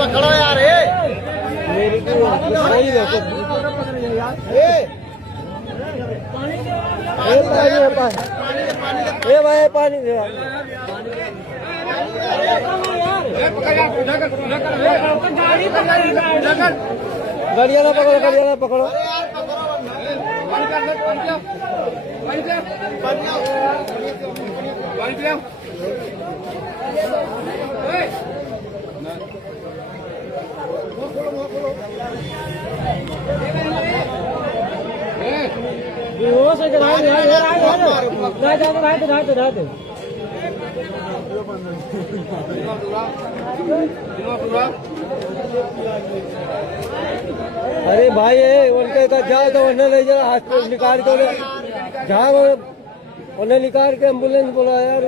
पकड़ो यार मेरी भाई पानी दे गाड़िया ना पकड़ो गाड़िया ना पकड़ो अरे भाई उनके तो जाओ तो उन्हें ले जाओ हॉस्पिटल निकाल के उन्हें निकाल के एम्बुलेंस बोला यार।